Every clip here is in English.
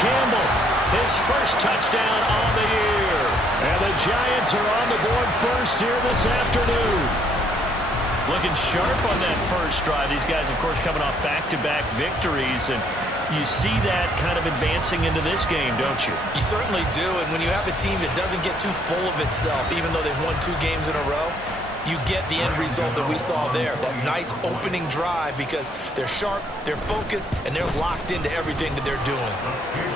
Campbell, his first touchdown on the year. And the Giants are on the board first here this afternoon. Looking sharp on that first drive. These guys, of course, coming off back-to-back victories, and you see that kind of advancing into this game, don't you? You certainly do, and when you have a team that doesn't get too full of itself, even though they've won 2 games in a row, you get the end result that we saw there, that nice opening drive, because they're sharp, they're focused, and they're locked into everything that they're doing.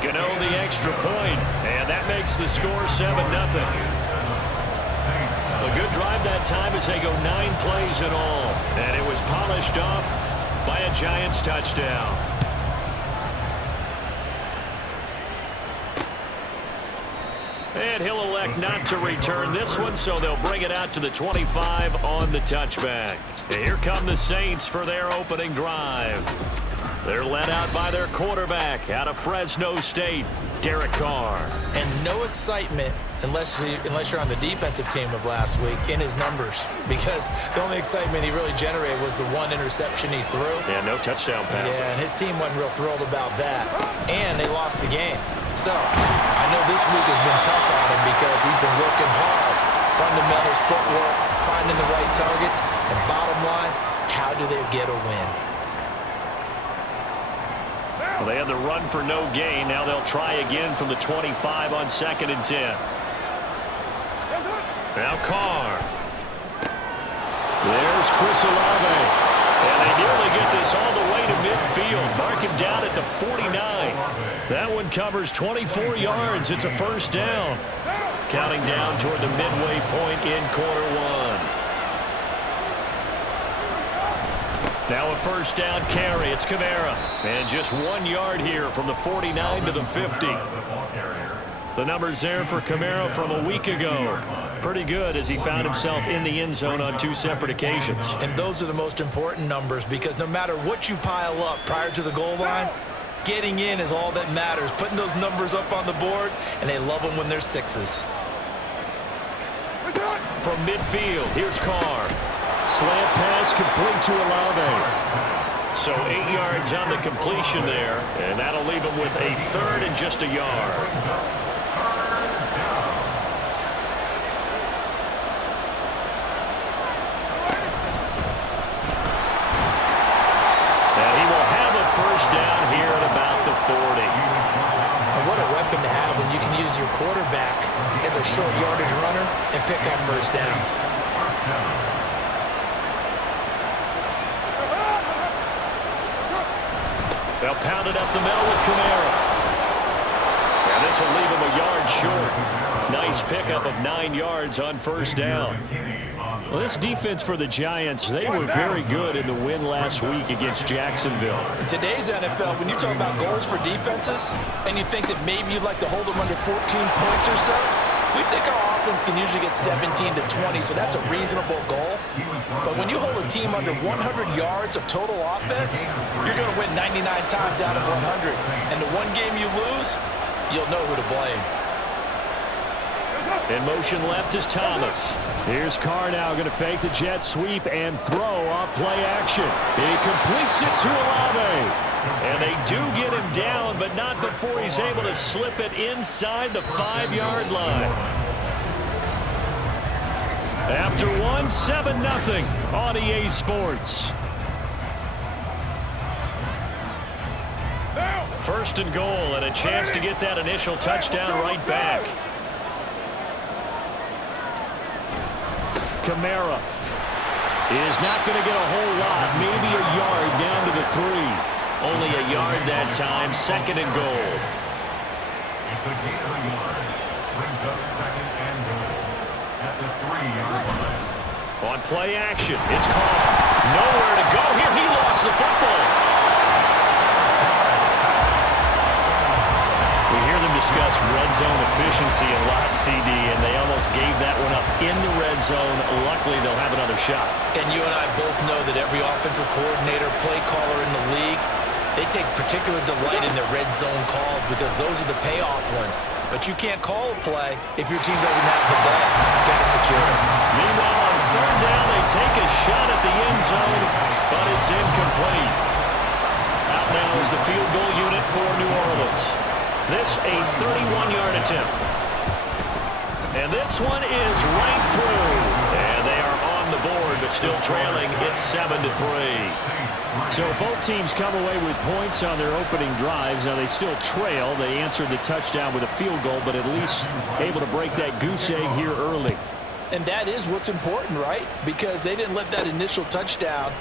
Gano the extra point, and that makes the score 7-0. A good drive that time as they go 9 plays in all, and it was polished off by a Giants touchdown. And he'll elect not to return this one, so they'll bring it out to the 25 on the touchback. And here come the Saints for their opening drive. They're led out by their quarterback out of Fresno State, Derek Carr. And no excitement unless you're on the defensive team of last week in his numbers, because the only excitement he really generated was the 1 interception he threw. Yeah, no touchdown passes. Yeah, and his team wasn't real thrilled about that. And they lost the game. So I know this week has been tough on him because he's been working hard. Fundamentals, footwork, finding the right targets. And bottom line, how do they get a win? Well, they had the run for no gain. Now they'll try again from the 25 on 2nd and 10. Now Carr. There's Chris Olave. And they nearly get this all the way to midfield. Mark him down at the 49. That one covers 24 yards. It's a first down. Counting down toward the midway point in quarter 1. Now a first down carry. It's Kamara. And just 1 yard here from the 49 to the 50. The numbers there for Kamara from a week ago. Pretty good as he found himself in the end zone on 2 separate occasions. And those are the most important numbers, because no matter what you pile up prior to the goal line, getting in is all that matters. Putting those numbers up on the board, and they love them when they're 6s. From midfield, here's Carr. Slant pass complete to Olave. So 8 yards on the completion there, and that'll leave him with a 3rd and just a yard. First down here at about the 40. And what a weapon to have when you can use your quarterback as a short yardage runner and pick up first downs. They'll pound it up the middle with Kamara. And this will leave him a yard short. Nice pickup of 9 yards on first down. Well, this defense for the Giants, they were very good in the win last week against Jacksonville. In today's NFL, when you talk about goals for defenses, and you think that maybe you'd like to hold them under 14 points or so, we think our offense can usually get 17 to 20, so that's a reasonable goal. But when you hold a team under 100 yards of total offense, you're going to win 99 times out of 100. And the one game you lose, you'll know who to blame. In motion left is Thomas. Here's Carr now going to fake the jet sweep and throw off play action. He completes it to Olave. And they do get him down, but not before he's able to slip it inside the 5-yard line. After 7-0 on EA Sports. First and goal, and a chance to get that initial touchdown right back. Kamara is not going to get a whole lot, maybe a yard down to the 3. Only a yard that time, 2nd and goal. It's a gain of a yard. Brings up 2nd and goal at the 3-yard line. On play action, it's Carr. Nowhere to go here. He lost the football. We hear them discuss red zone efficiency a lot, CD, and they almost gave that one up in the red zone. Luckily, they'll have another shot. And you and I both know that every offensive coordinator, play caller in the league, they take particular delight in their red zone calls because those are the payoff ones. But you can't call a play if your team doesn't have the ball. Got to secure it. Meanwhile, on 3rd down, they take a shot at the end zone, but it's incomplete. Out now is the field goal unit for New Orleans. This a 31-yard attempt. And this one is right through. And they are on the board, but still trailing. It's 7-3. So both teams come away with points on their opening drives. Now they still trail. They answered the touchdown with a field goal, but at least able to break that goose egg here early. And that is what's important, right? Because they didn't let that initial touchdown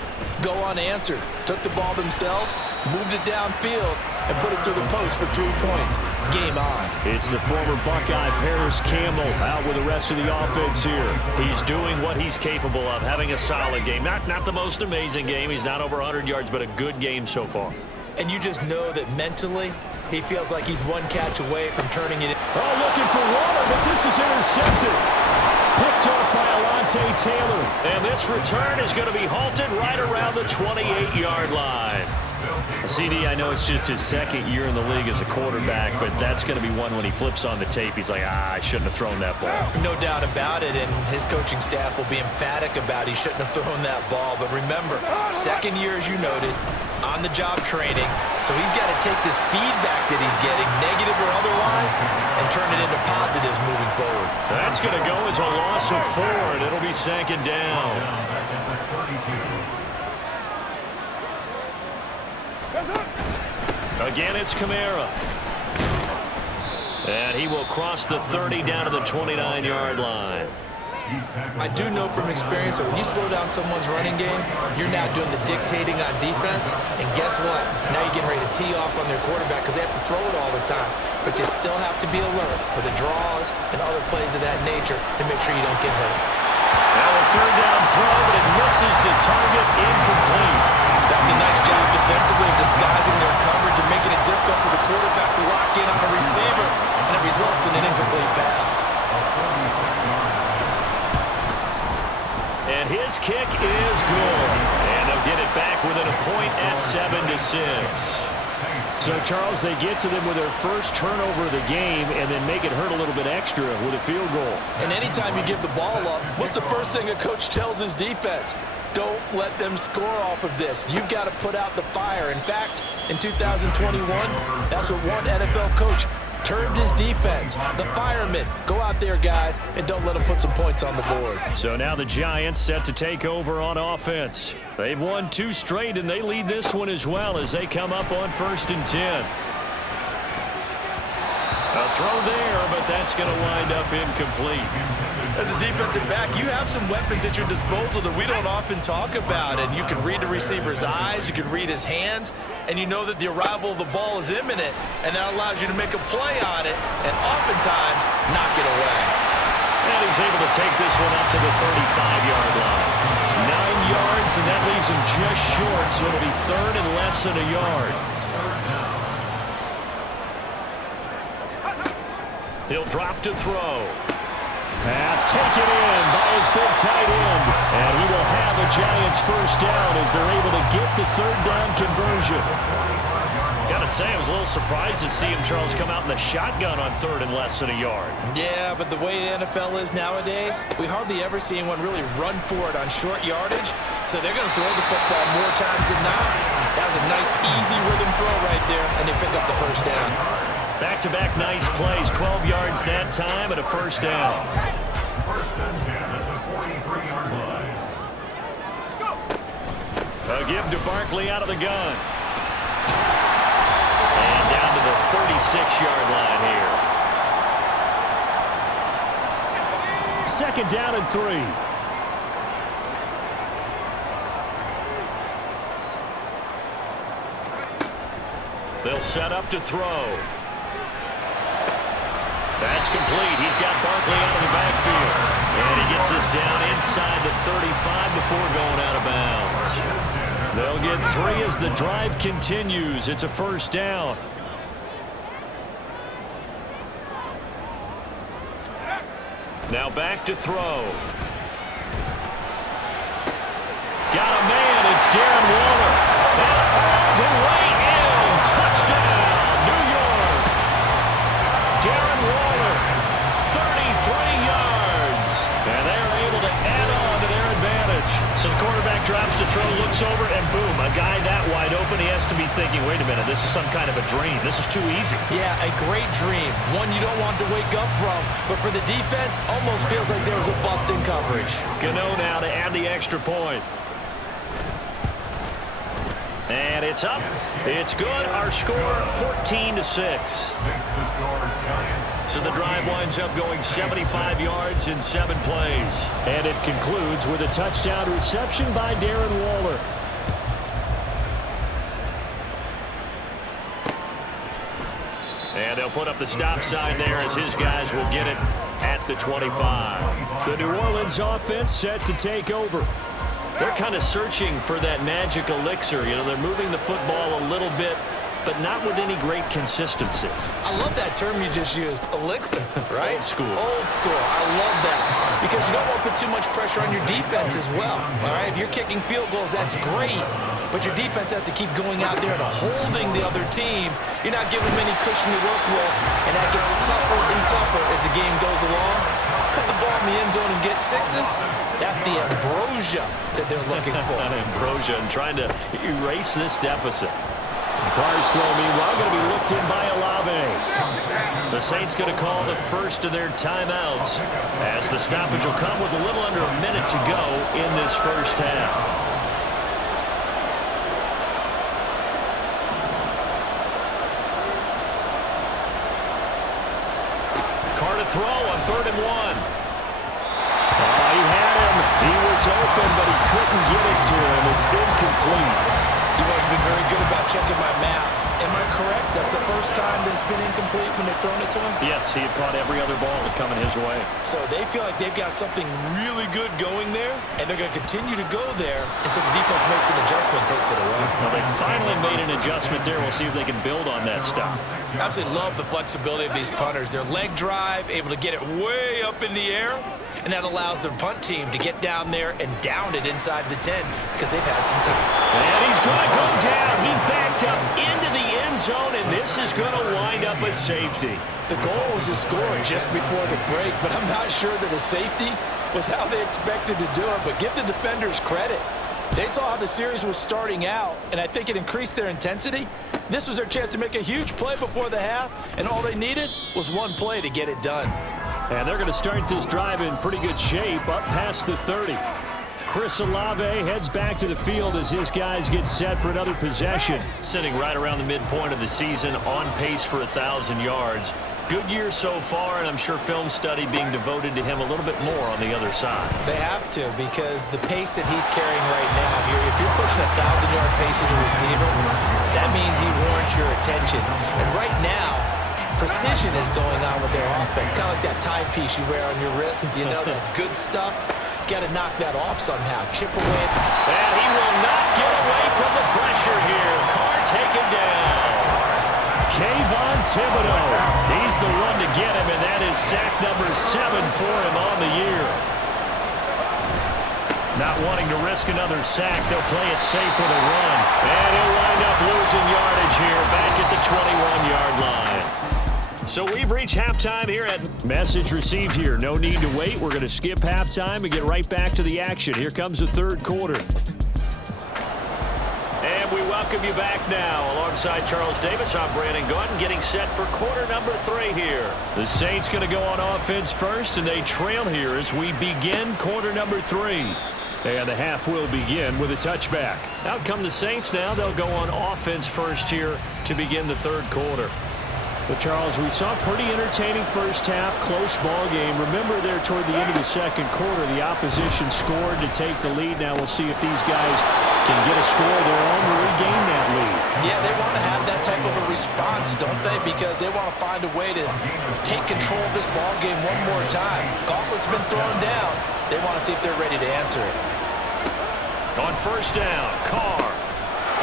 go unanswered. Took the ball themselves, moved it downfield, and put it through the post for 3 points. Game on. It's the former Buckeye Paris Campbell out with the rest of the offense here. He's doing what he's capable of, having a solid game. Not the most amazing game. He's not over 100 yards, but a good game so far. And you just know that mentally, he feels like he's one catch away from turning it in. Oh, looking for water, but this is intercepted. Picked off by Alontae Taylor. And this return is going to be halted right around the 28-yard line. CD, I know it's just his second year in the league as a quarterback, but that's going to be one when he flips on the tape. He's like, I shouldn't have thrown that ball. No doubt about it, and his coaching staff will be emphatic about he shouldn't have thrown that ball. But remember, second year, as you noted, on-the-job training, so he's got to take this feedback that he's getting, negative or otherwise, and turn it into positives moving forward. That's going to go as a loss of 4, and it'll be second down. Again, it's Kamara. And he will cross the 30 down to the 29-yard line. I do know from experience that when you slow down someone's running game, you're now doing the dictating on defense. And guess what? Now you're getting ready to tee off on their quarterback because they have to throw it all the time. But you still have to be alert for the draws and other plays of that nature to make sure you don't get hurt. Now a third down throw, but it misses the target, incomplete. That was a nice job defensively of disguising their coverage and making it difficult for the quarterback to lock in on a receiver. And it results in an incomplete pass. And his kick is good. And they'll get it back within a point at 7-6. So, Charles, they get to them with their first turnover of the game and then make it hurt a little bit extra with a field goal. And anytime you give the ball up, what's the first thing a coach tells his defense? Don't let them score off of this. You've got to put out the fire. In fact, in 2021, that's what one NFL coach termed his defense. The firemen. Go out there, guys, and don't let them put some points on the board. So now the Giants set to take over on offense. They've won 2 straight, and they lead this one as well as they come up on 1st and 10. A throw there, but that's going to wind up incomplete. As a defensive back, you have some weapons at your disposal that we don't often talk about. And you can read the receiver's eyes, you can read his hands, and you know that the arrival of the ball is imminent, and that allows you to make a play on it and oftentimes knock it away. And he's able to take this one up to the 35-yard line. 9 yards, and that leaves him just short, so it'll be 3rd and less than a yard. He'll drop to throw. Pass taken in by his big tight end. And he will have a Giants first down as they're able to get the 3rd down conversion. Gotta say, I was a little surprised to see him, Charles, come out in the shotgun on 3rd and less than a yard. Yeah, but the way the NFL is nowadays, we hardly ever see anyone really run for it on short yardage. So they're going to throw the football more times than not. That was a nice, easy rhythm throw right there, and they pick up the first down. Back-to-back nice plays, 12 yards that time and a first down. First and 10 at the 43-yard line. A give to Barkley out of the gun. And down to the 36-yard line here. 2nd down and 3. They'll set up to throw. That's complete. He's got Barkley out of the backfield. And he gets this down inside the 35 before going out of bounds. They'll get 3 as the drive continues. It's a first down. Now back to throw. Got a man. It's Darren Waller. And the way in. Touchdown, New York. Darren Waller, 33 yards. And they're able to add on to their advantage. So the quarterback drops to throw, looks over, and boom, a guy that wide open. He has to be thinking, wait a minute, this is some kind of a dream. This is too easy. Yeah, a great dream. One you don't want to wake up from. But for the defense, almost feels like there was a bust in coverage. Gano now to add the extra point. And it's up. It's good. Our score, 14-6. So the drive winds up going 75 yards in 7 plays. And it concludes with a touchdown reception by Darren Waller. And they'll put up the stop sign there as his guys will get it at the 25. The New Orleans offense set to take over. They're kind of searching for that magic elixir. You know, they're moving the football a little bit, but not with any great consistency. I love that term you just used, elixir, right? Old school. Old school. I love that because you don't want to put too much pressure on your defense as well. All right, if you're kicking field goals, that's great, but your defense has to keep going out there and holding the other team. You're not giving them any cushion to work with, and that gets tougher and tougher as the game goes along. Put the ball in the end zone and get sixes. That's the ambrosia that they're looking for. Ambrosia and trying to erase this deficit. Carr's throw, meanwhile, going to be looked in by Olave. The Saints going to call the first of their timeouts as the stoppage will come with a little under a minute to go in this first half. Carr to throw on 3rd and 1. He had him. He was open, but he couldn't get it to him. It's incomplete. You've always been very good about checking my math. Am I correct? That's the first time that it's been incomplete when they've thrown it to him? Yes, he had caught every other ball that coming his way. So they feel like they've got something really good going there, and they're going to continue to go there until the defense makes an adjustment and takes it away. Well, they finally made an adjustment there. We'll see if they can build on that stuff. Absolutely love the flexibility of these punters. Their leg drive, able to get it way up in the air, and that allows their punt team to get down there and down it inside the 10 because they've had some time. And he's going to go down. He backed up into the end zone, and this is going to wind up a safety. The goal was to score just before the break, but I'm not sure that a safety was how they expected to do it. But give the defenders credit. They saw how the series was starting out, and I think it increased their intensity. This was their chance to make a huge play before the half, and all they needed was one play to get it done. And they're going to start this drive in pretty good shape up past the 30. Chris Olave heads back to the field as his guys get set for another possession. Sitting right around the midpoint of the season, on pace for 1,000 yards. Good year so far, and I'm sure film study being devoted to him a little bit more on the other side. They have to, because the pace that he's carrying right now, if you're pushing 1,000-yard pace as a receiver, that means he warrants your attention. And right now, precision is going on with their offense. Kind of like that timepiece you wear on your wrist. You know, that good stuff. Got to knock that off somehow. Chip away. And he will not get away from the pressure here. Carr taken down. Kayvon Thibodeau. He's the one to get him, and that is sack number 7 for him on the year. Not wanting to risk another sack, they'll play it safe with a run. And he'll wind up losing yardage here back at the 21-yard line. So we've reached halftime here at Message received here. No need to wait. We're going to skip halftime and get right back to the action. Here comes the third quarter. And we welcome you back now. Alongside Charles Davis, I'm Brandon Gordon, getting set for quarter number 3 here. The Saints going to go on offense first, and they trail here as we begin quarter number 3. And the half will begin with a touchback. Out come the Saints now. They'll go on offense first here to begin the third quarter. But, Charles, we saw a pretty entertaining first half, close ball game. Remember there toward the end of the second quarter, the opposition scored to take the lead. Now we'll see if these guys can get a score of their own to regain that lead. Yeah, they want to have that type of a response, don't they? Because they want to find a way to take control of this ball game one more time. Gauntlet's been thrown down. They want to see if they're ready to answer it. On first down, Carr.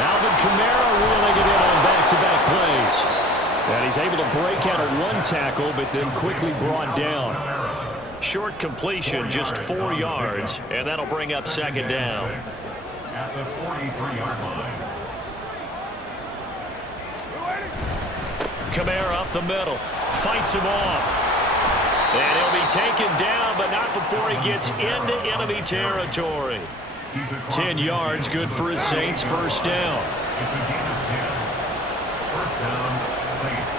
Alvin Kamara reeling it in on back-to-back plays. And he's able to break out of one tackle, but then quickly brought down. Short completion, just 4 yards, and that'll bring up second down. At the 43-yard line. Kamara up the middle, fights him off. And he'll be taken down, but not before he gets into enemy territory. 10 yards, good for his Saints, first down. It's a gain of 10. First down, Saints.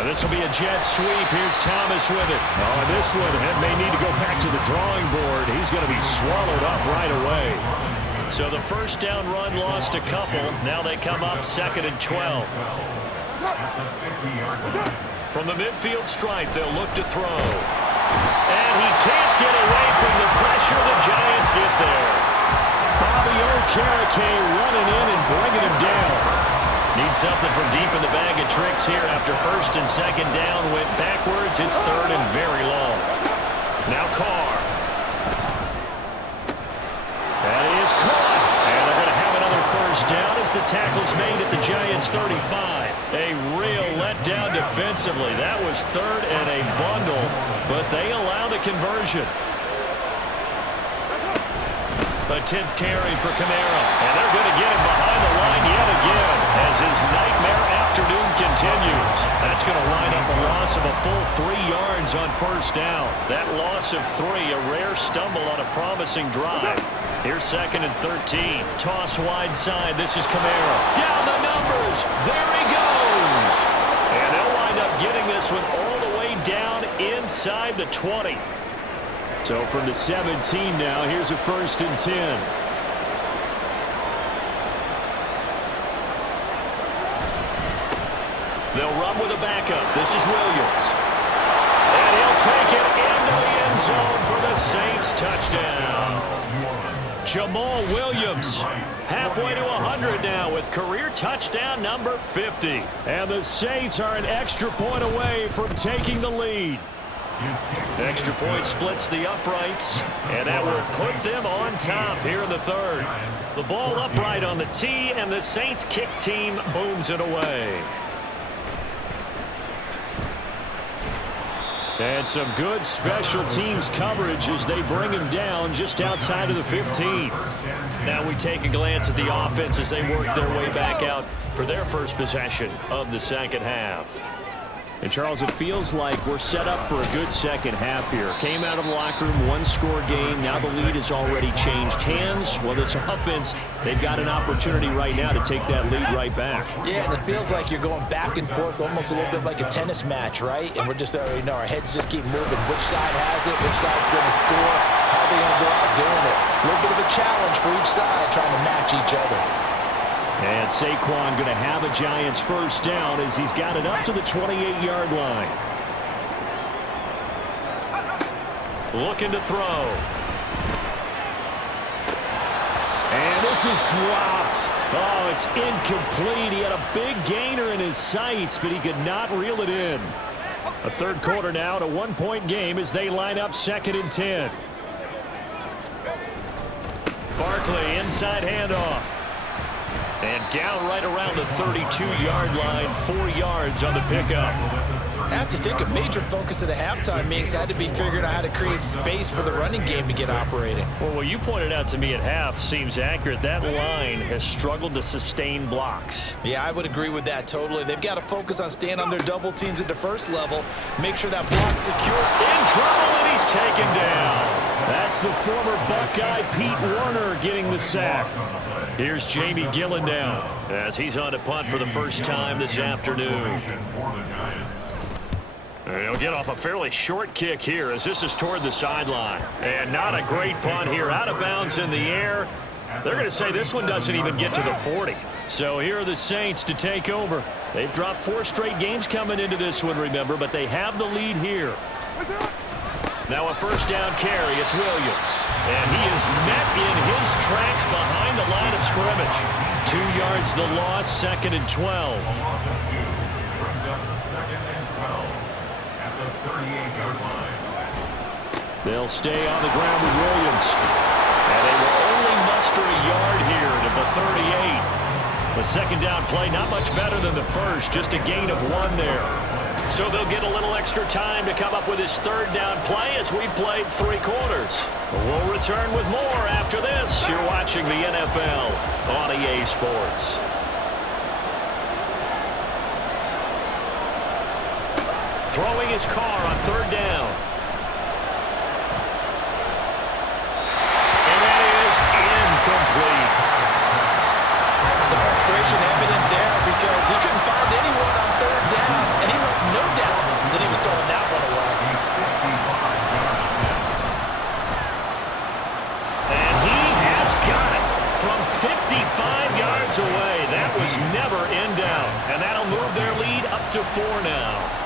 And this will be a jet sweep. Here's Thomas with it. Oh, and this one may need to go back to the drawing board. He's going to be swallowed up right away. So the first down run lost a couple. Now they come up 2nd and 12. From the midfield stripe, they'll look to throw. And he can't get away from the pressure. The Giants get there. Bobby Okereke running in and bringing him down. Needs something from deep in the bag of tricks here after 1st and 2nd down. Went backwards. It's 3rd and very long. Now Carr. That is caught. And they're going to have another first down as the tackle's made at the Giants' 35. A real letdown defensively. That was 3rd and a bundle, but they allow the conversion. A 10th carry for Kamara. And they're going to get him behind the line yet again as his nightmare afternoon continues. That's going to line up a loss of a full 3 yards on first down. That loss of 3, a rare stumble on a promising drive. Here's 2nd and 13. Toss wide side. This is Kamara. Down the numbers. There he goes. And they'll wind up getting this one all the way down inside the 20. So from the 17 now, here's a 1st and 10. They'll run with a backup. This is Williams. And he'll take it into the end zone for the Saints touchdown. Jamal Williams halfway to 100 now with career touchdown number 50. And the Saints are an extra point away from taking the lead. Extra point splits the uprights, and that will put them on top here in the 3rd. The ball upright on the tee, and the Saints kick team booms it away. And some good special teams coverage as they bring him down just outside of the 15. Now we take a glance at the offense as they work their way back out for their first possession of the 2nd half. And, Charles, it feels like we're set up for a good second half here. Came out of the locker room, 1-score game. Now the lead has already changed hands. Well, this offense, they've got an opportunity right now to take that lead right back. Yeah, and it feels like you're going back and forth almost a little bit like a tennis match, right? And we're just already know our heads just keep moving. Which side has it? Which side's going to score? How are they going to go out doing it? A little bit of a challenge for each side trying to match each other. And Saquon going to have a Giants first down as he's got it up to the 28-yard line. Looking to throw. And this is dropped. Oh, it's incomplete. He had a big gainer in his sights, but he could not reel it in. A 3rd quarter now, and a 1-point game as they line up 2nd and 10. Barkley, inside handoff. And down right around the 32-yard line, 4 yards on the pickup. I have to think a major focus of the halftime meetings had to be figuring out how to create space for the running game to get operating. Well, what you pointed out to me at half seems accurate. That line has struggled to sustain blocks. Yeah, I would agree with that totally. They've got to focus on staying on their double teams at the first level, make sure that block's secure. In trouble, and he's taken down. That's the former Buckeye Pete Werner getting the sack. Here's Jamie Gillen now as he's on a punt for the first time this afternoon. He'll get off a fairly short kick here as this is toward the sideline. And not a great punt here. Out of bounds in the air. They're going to say this one doesn't even get to the 40. So here are the Saints to take over. They've dropped 4 straight games coming into this one, remember, but they have the lead here. Now a first down carry. It's Williams. And he is met in his tracks behind the line of scrimmage. 2 yards the loss, 2nd and 12. They'll stay on the ground with Williams. And they will only muster a yard here to the 38. The 2nd down play, not much better than the first, just a gain of 1 there. So they'll get a little extra time to come up with his 3rd down play as we've played 3 quarters. We'll return with more after this. You're watching the NFL on EA Sports. Throwing his car on 3rd down. And that is incomplete. yards away. That was never in doubt. And that'll move their lead up to 4 now.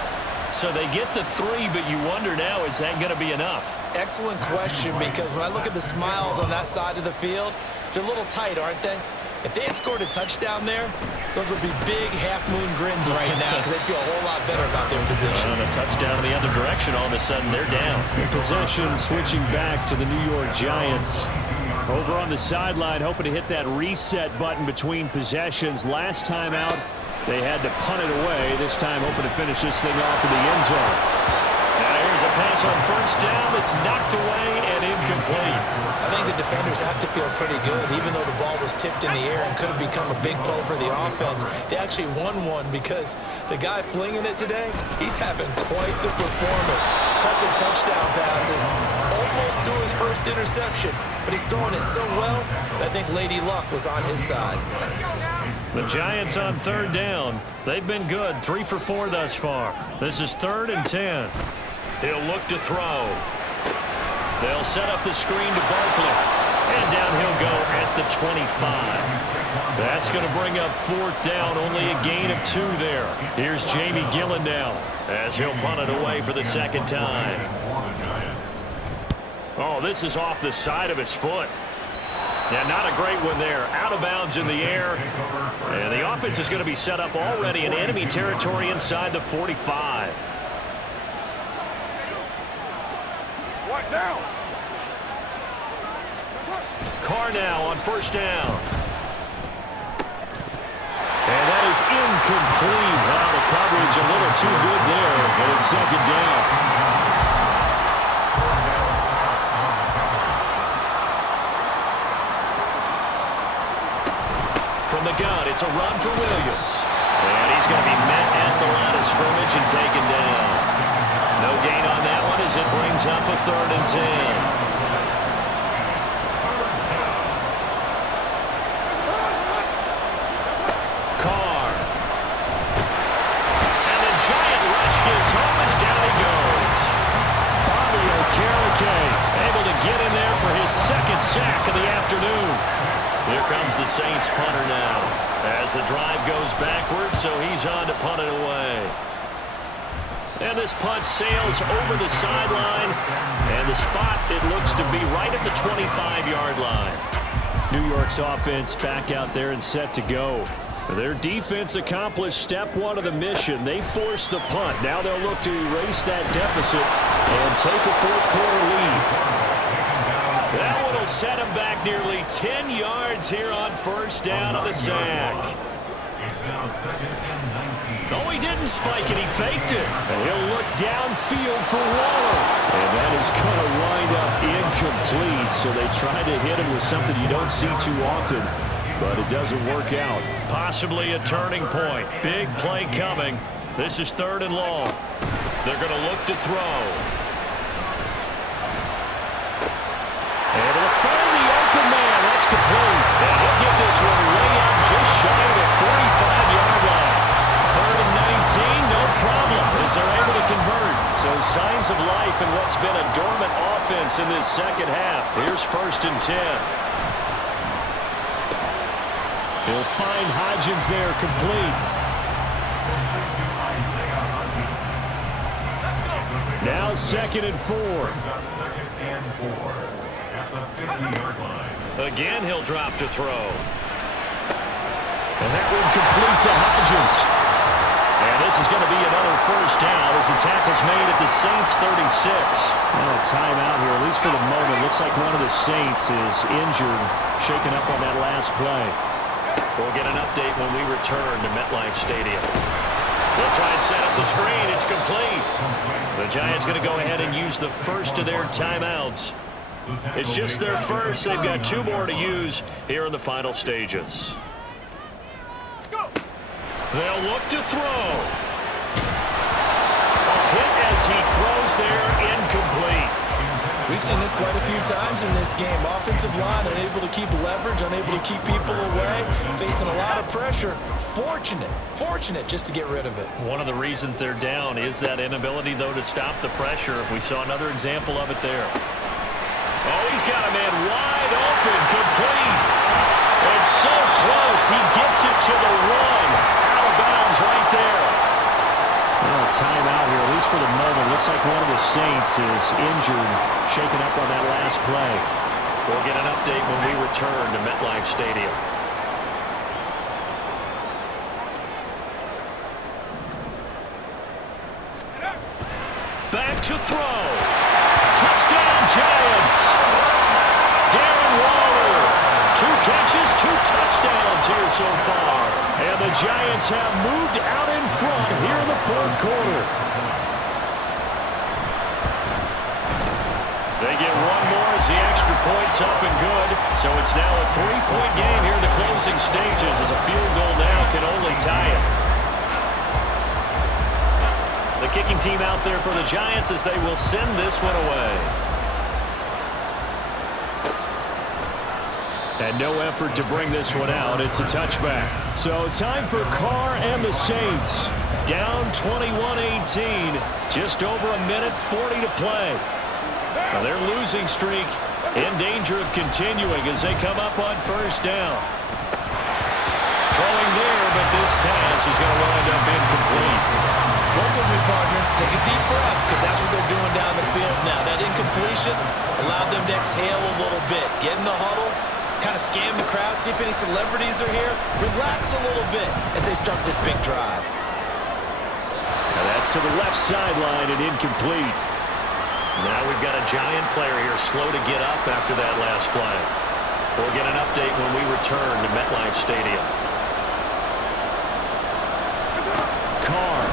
So they get the 3, but you wonder now, is that going to be enough? Excellent question, because when I look at the smiles on that side of the field, they're a little tight, aren't they? If they had scored a touchdown there, those would be big half-moon grins right now because they'd feel a whole lot better about their position. And a touchdown in the other direction, all of a sudden they're down. Possession switching back to the New York Giants. Over on the sideline, hoping to hit that reset button between possessions. Last time out, they had to punt it away. This time hoping to finish this thing off in the end zone. Now here's a pass on first down that's knocked away and incomplete. I think the defenders have to feel pretty good. Even though the ball was tipped in the air and could have become a big play for the offense, they actually won one because the guy flinging it today, he's having quite the performance. Couple touchdown passes, almost threw his first interception, but he's throwing it so well that I think Lady Luck was on his side. The Giants on third down. They've been good, 3 for 4 thus far. This is 3rd and 10. He'll look to throw. They'll set up the screen to Barkley. And down he'll go at the 25. That's going to bring up 4th down, only a gain of 2 there. Here's Jamie Gillen now as he'll punt it away for the second time. Oh, this is off the side of his foot. Yeah, not a great one there. Out of bounds in the air. And the offense is going to be set up already in enemy territory inside the 45. What now? Carr now on first down. And that is incomplete. Wow, the coverage a little too good there. And it's second down. From the gun, it's a run for Williams. And he's going to be met at the line of scrimmage and taken down. No gain on that one as it brings up a 3rd and 10. Carr. And the Giant rush gets home as down he goes. Bobby Okereke able to get in there for his 2nd sack of the afternoon. Here comes the Saints punter now as the drive goes backwards, so he's on to punt it away. And this punt sails over the sideline, and the spot, it looks to be right at the 25-yard line. New York's offense back out there and set to go. Their defense accomplished step 1 of the mission. They forced the punt. Now they'll look to erase that deficit and take a 4th quarter lead. That one will set him back nearly 10 yards here on first down on the sack. It's now 2nd and 19. No, he didn't spike it. He faked it. And he'll look downfield for Waller. And that is going to wind up incomplete. So they tried to hit him with something you don't see too often, but it doesn't work out. Possibly a turning point. Big play coming. This is 3rd and long. They're going to look to throw. Able to find the open man. That's complete. And he'll get this one way up just shy of the 45-yard line. 3rd and 19, no problem, as they're able to convert. So signs of life in what's been a dormant offense in this second half. Here's 1st and 10. He'll find Hodgins there, complete. Now 2nd and 4. 2nd and 4. At the 50-yard line. Again, he'll drop to throw. And that one complete to Hodgins. And this is going to be another first down as the tackle's made at the Saints 36. Well, a timeout here, at least for the moment. Looks like one of the Saints is injured, shaken up on that last play. We'll get an update when we return to MetLife Stadium. They'll try and set up the screen. It's complete. The Giants going to go ahead and use the first of their timeouts. It's just their first. They've got 2 more to use here in the final stages. They'll look to throw. A hit as he throws there, incomplete. We've seen this quite a few times in this game. Offensive line unable to keep leverage, unable to keep people away, facing a lot of pressure. Fortunate just to get rid of it. One of the reasons they're down is that inability, though, to stop the pressure. We saw another example of it there. Oh, he's got a man wide open, complete. It's so close. He gets just for the moment, looks like one of the Saints is injured, shaken up on that last play. We'll get an update when we return to MetLife Stadium. Back to throw. Touchdown, Giants. Darren Waller. 2 catches, 2 touchdowns here so far. And the Giants have moved out in front here in the 4th quarter. They get one more as the extra point's up and good. So it's now a 3-point game here in the closing stages as a field goal now can only tie it. The kicking team out there for the Giants as they will send this one away. And no effort to bring this one out. It's a touchback. So time for Carr and the Saints. Down 21-18. Just over a minute 40 to play. Now their losing streak in danger of continuing as they come up on 1st down. Throwing there, but this pass is going to wind up incomplete. Work with me, partner. Take a deep breath, because that's what they're doing down the field now. That incompletion allowed them to exhale a little bit. Get in the huddle, kind of scan the crowd, see if any celebrities are here. Relax a little bit as they start this big drive. Now that's to the left sideline and incomplete. Now we've got a Giant player here slow to get up after that last play. We'll get an update when we return to MetLife Stadium. Carr.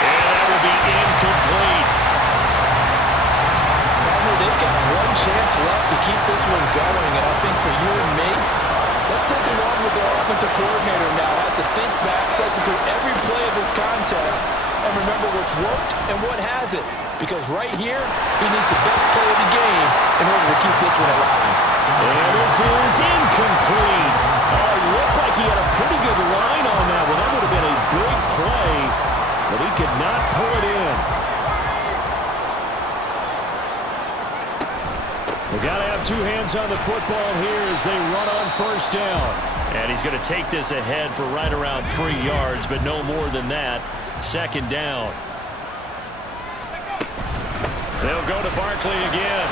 And that will be incomplete. They've got one chance left to keep this one going, and I think for you and me, let's think along with the offensive coordinator now. Has to think back, cycle through every play of this contest, and remember what's worked and what hasn't. Because right here, he needs the best play of the game in order to keep this one alive. And this is incomplete. Oh, it looked like he had a pretty good line on that one. That would have been a big play, but he could not pull it in. We've got to have 2 hands on the football here as they run on 1st down. And he's going to take this ahead for right around 3 yards, but no more than that. 2nd down. They'll go to Barkley again.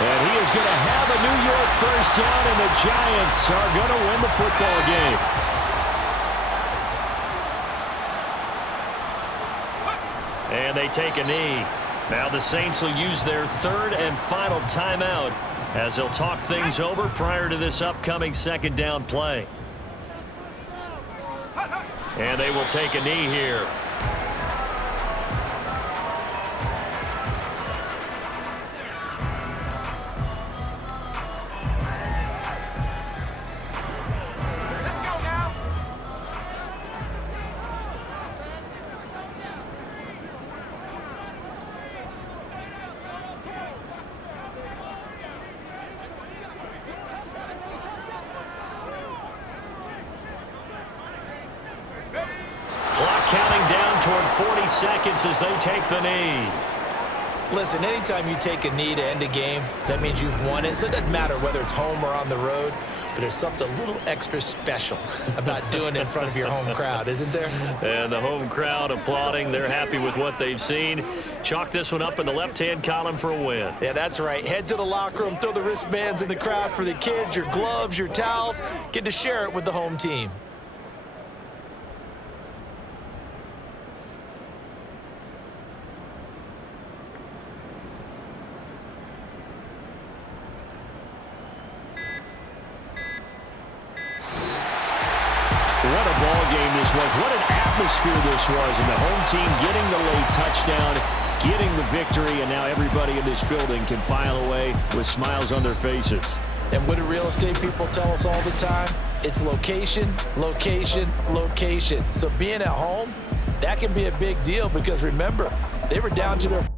And he is going to have a New York 1st down, and the Giants are going to win the football game. And they take a knee. Now the Saints will use their 3rd and final timeout as they'll talk things over prior to this upcoming 2nd down play. And they will take a knee here. Counting down toward 40 seconds as they take the knee. Listen, anytime you take a knee to end a game, that means you've won it. So it doesn't matter whether it's home or on the road, but there's something a little extra special about doing it in front of your home crowd, isn't there? And the home crowd applauding. They're happy with what they've seen. Chalk this one up in the left-hand column for a win. Yeah, that's right. Head to the locker room, throw the wristbands in the crowd for the kids, your gloves, your towels. Get to share it with the home team. What a ball game this was. What an atmosphere this was. And the home team getting the late touchdown, getting the victory, and now everybody in this building can file away with smiles on their faces. And what do real estate people tell us all the time? It's location, location, location. So being at home, that can be a big deal because remember, they were down to their